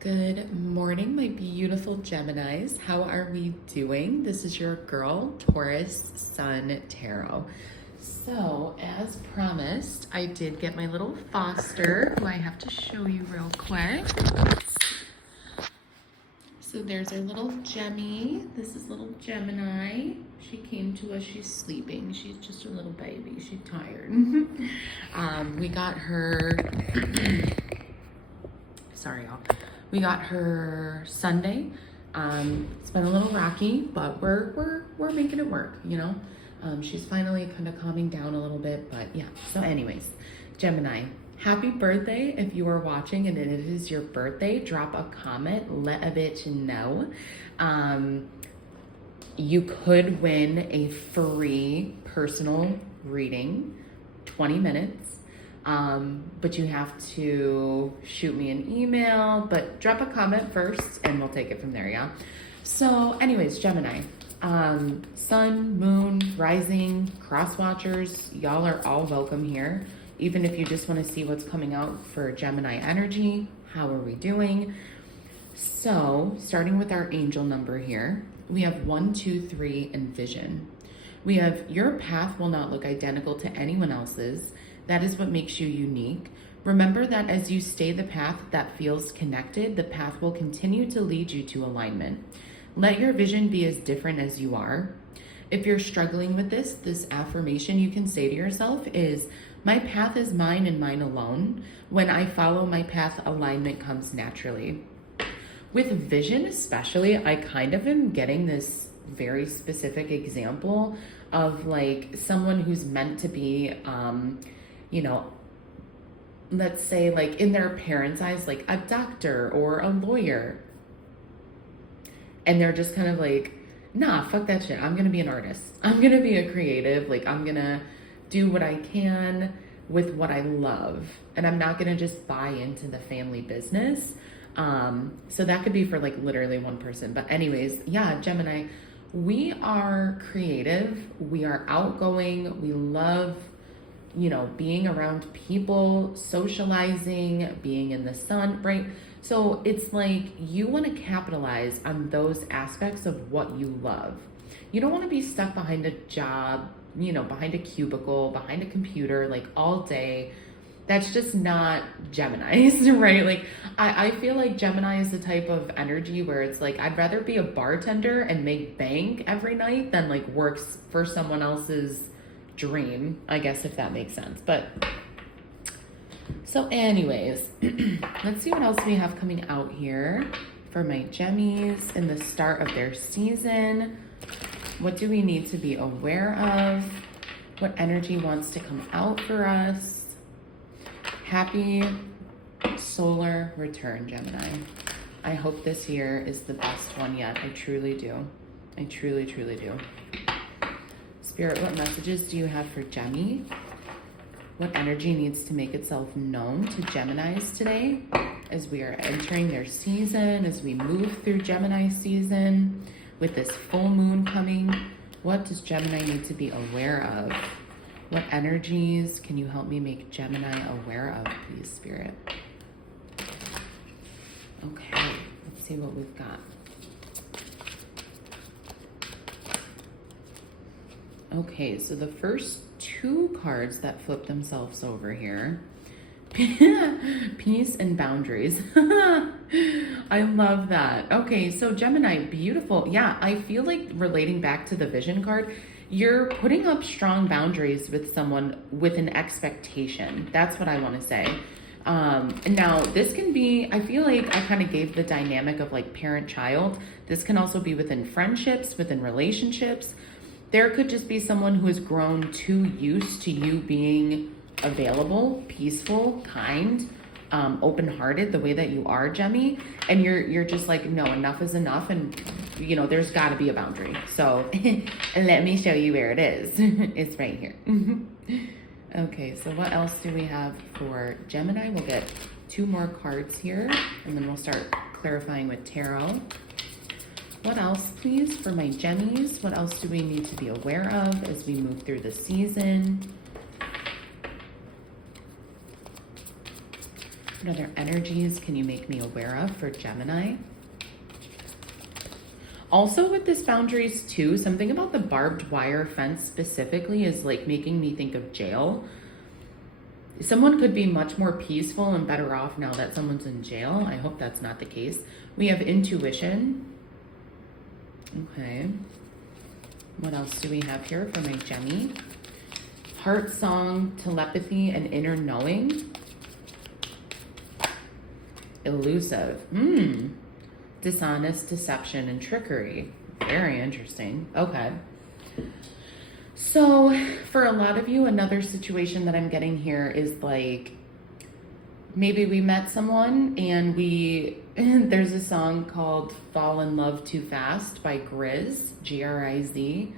Good morning, my beautiful Geminis. How are we doing? This is your girl, Taurus Sun Tarot. So, as promised, I did get my little foster, who I have to show you real quick. So there's our little Gemmy. This is little Gemini. She came to us, she's sleeping. She's just a little baby, she's tired. We got her, sorry y'all. We got her Sunday. It's been a little rocky, but we're making it work, you know? She's finally kind of calming down a little bit, but yeah. So anyways, Gemini, happy birthday. If you are watching and it is your birthday, drop a comment, let a bitch know. You could win a free personal reading, 20 minutes. But you have to shoot me an email, but drop a comment first and we'll take it from there, yeah? So anyways, Gemini, sun, moon, rising, cross watchers, y'all are all welcome here. Even if you just want to see what's coming out for Gemini energy, how are we doing? So starting with our angel number here, we have 1, 2, 3 and vision. We have your path will not look identical to anyone else's. That is what makes you unique. Remember that as you stay the path that feels connected, the path will continue to lead you to alignment. Let your vision be as different as you are. If you're struggling with this affirmation you can say to yourself is, my path is mine and mine alone. When I follow my path, alignment comes naturally. With vision especially, I kind of am getting this very specific example of like someone who's meant to be, you know, let's say like in their parents' eyes, like a doctor or a lawyer. And they're just kind of like, nah, fuck that shit. I'm going to be an artist. I'm going to be a creative. Like I'm going to do what I can with what I love. And I'm not going to just buy into the family business. So that could be for like literally one person. But anyways, yeah, Gemini, we are creative. We are outgoing. We love, you know, being around people, socializing, being in the sun, right? So it's like you want to capitalize on those aspects of what you love. You don't want to be stuck behind a job, you know, behind a cubicle, behind a computer, like all day. That's just not Gemini's, right? Like I feel like Gemini is the type of energy where it's like, I'd rather be a bartender and make bank every night than like works for someone else's dream, I guess, if that makes sense. But so anyways, let's see what else we have coming out here for my Gemmies in the start of their season. What do we need to be aware of? What energy wants to come out for us? Happy solar return, Gemini. I hope this year is the best one yet. I truly do. I truly, truly do. Spirit, what messages do you have for Gemmy? What energy needs to make itself known to Geminis today as we are entering their season, as we move through Gemini season with this full moon coming? What does Gemini need to be aware of? What energies can you help me make Gemini aware of, please, Spirit? Okay, let's see what we've got. Okay, so the first two cards that flip themselves over here, peace and boundaries. I love that. Okay, so Gemini, beautiful. Yeah, I feel like relating back to the vision card, you're putting up strong boundaries with someone with an expectation. That's what I want to say. And now this can be, I feel like I kind of gave the dynamic of like parent-child. This can also be within friendships, within relationships. There could just be someone who has grown too used to you being available, peaceful, kind, open-hearted, the way that you are, Gemmy, and you're just like, no, enough is enough, and you know there's got to be a boundary. So let me show you where it is. It's right here. Okay, so what else do we have for Gemini? We'll get 2 more cards here, and then we'll start clarifying with tarot. What else, please, for my Gemmies? What else do we need to be aware of as we move through the season? What other energies can you make me aware of for Gemini? Also with this boundaries too, something about the barbed wire fence specifically is like making me think of jail. Someone could be much more peaceful and better off now that someone's in jail. I hope that's not the case. We have intuition. Okay. What else do we have here for my Gemmy? Heart song, telepathy, and inner knowing. Elusive. Dishonest, deception, and trickery. Very interesting. Okay. So for a lot of you, another situation that I'm getting here is like, maybe we met someone and there's a song called Fall in Love Too Fast by Grizz, G-R-I-Z.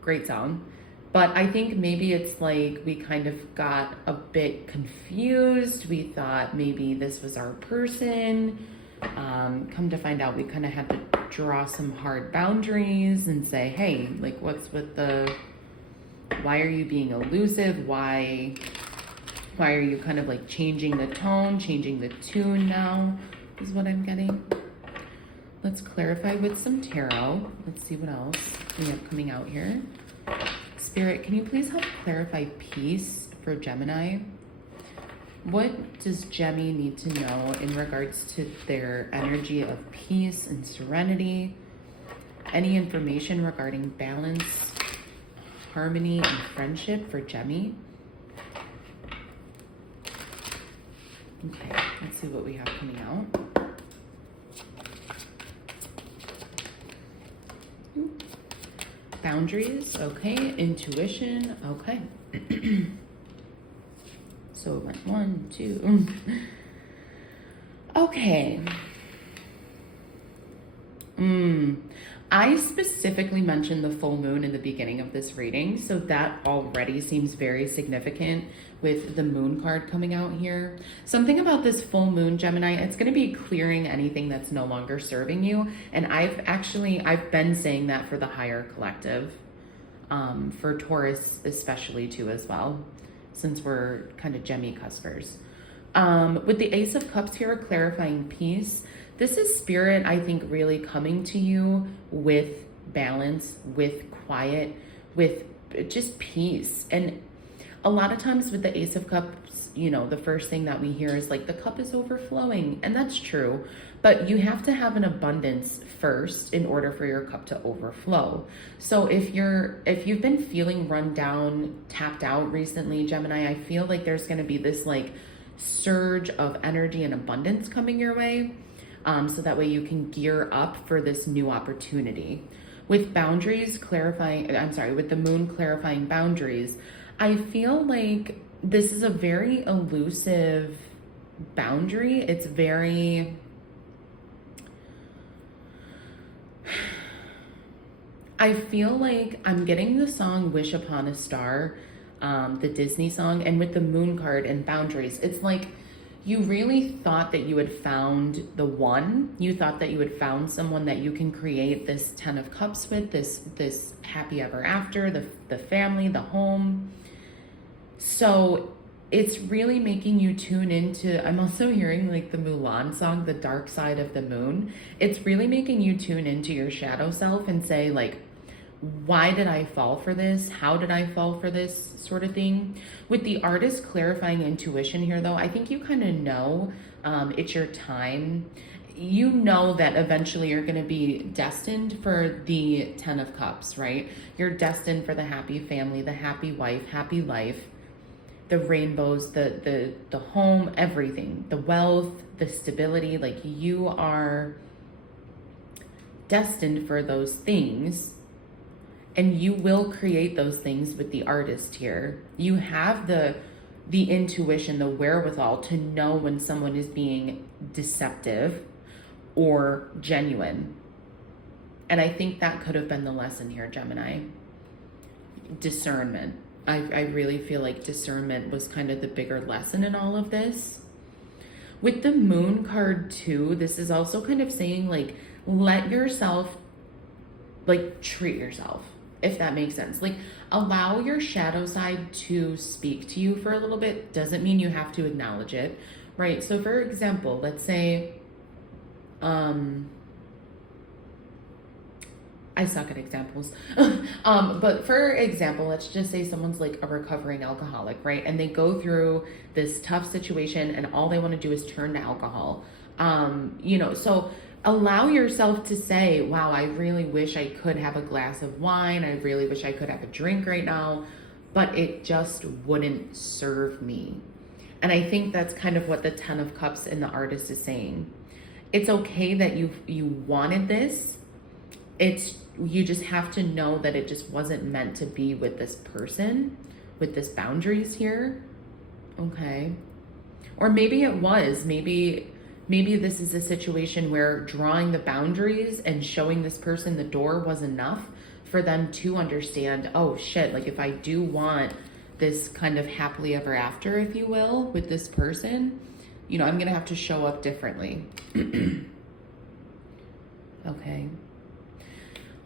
Great song. But I think maybe it's like we kind of got a bit confused. We thought maybe this was our person. Come to find out, we kind of had to draw some hard boundaries and say, hey, like what's with why are you being elusive? Why are you kind of like changing the tone, changing the tune now is what I'm getting. Let's clarify with some tarot. Let's see what else we have coming out here. Spirit, can you please help clarify peace for Gemini? What does Gemini need to know in regards to their energy of peace and serenity? Any information regarding balance, harmony, and friendship for Gemini? Okay, let's see what we have coming out. Boundaries, okay. Intuition, okay. So it went 1, 2. Okay. I specifically mentioned the full moon in the beginning of this reading, so that already seems very significant with the moon card coming out here. Something about this full moon, Gemini, it's going to be clearing anything that's no longer serving you. And I've been saying that for the higher collective, for Taurus especially too as well, since we're kind of Gemmy cuspers. With the Ace of Cups here, clarifying peace. This is Spirit, I think, really coming to you with balance, with quiet, with just peace. And a lot of times with the Ace of Cups, you know, the first thing that we hear is like the cup is overflowing. And that's true. But you have to have an abundance first in order for your cup to overflow. So if you've been feeling run down, tapped out recently, Gemini, I feel like there's going to be this like surge of energy and abundance coming your way. So that way you can gear up for this new opportunity. With boundaries clarifying, with the moon clarifying boundaries, I feel like this is a very elusive boundary. It's very, I feel like I'm getting the song Wish Upon a Star, the Disney song, and with the moon card and boundaries, it's like you really thought that you had found the one. You thought that you had found someone that you can create this 10 of Cups with, this happy ever after, the family, the home. So it's really making you tune into, I'm also hearing like the Mulan song, The Dark Side of the Moon. It's really making you tune into your shadow self and say like, why did I fall for this? How did I fall for this sort of thing? With the Artist clarifying intuition here though, I think you kind of know it's your time. You know that eventually you're going to be destined for the 10 of Cups, right? You're destined for the happy family, the happy wife, happy life, the rainbows, the home, everything, the wealth, the stability. Like you are destined for those things. And you will create those things with the Artist here. You have the intuition, the wherewithal to know when someone is being deceptive or genuine. And I think that could have been the lesson here, Gemini. Discernment. I really feel like discernment was kind of the bigger lesson in all of this. With the moon card too, this is also kind of saying like, let yourself, like treat yourself. if that makes sense. Like, allow your shadow side to speak to you for a little bit. Doesn't mean you have to acknowledge it, right? So for example, let's say, I suck at examples. But for example, let's just say someone's like a recovering alcoholic, right? And they go through this tough situation and all they want to do is turn to alcohol. So allow yourself to say, wow, I really wish I could have a glass of wine. I really wish I could have a drink right now, but it just wouldn't serve me. And I think that's kind of what the 10 of Cups and the artist is saying. It's okay that you wanted this. You just have to know that it just wasn't meant to be with this person, with this boundaries here. Okay. Or maybe it was. Maybe this is a situation where drawing the boundaries and showing this person the door was enough for them to understand, oh shit, like if I do want this kind of happily ever after, if you will, with this person, I'm going to have to show up differently. Okay.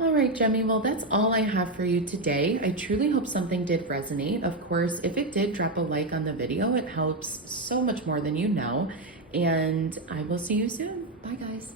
All right, Gemmy, well, that's all I have for you today. I truly hope something did resonate. Of course, if it did, drop a like on the video. It helps so much more than you know. And I will see you soon. Bye, guys.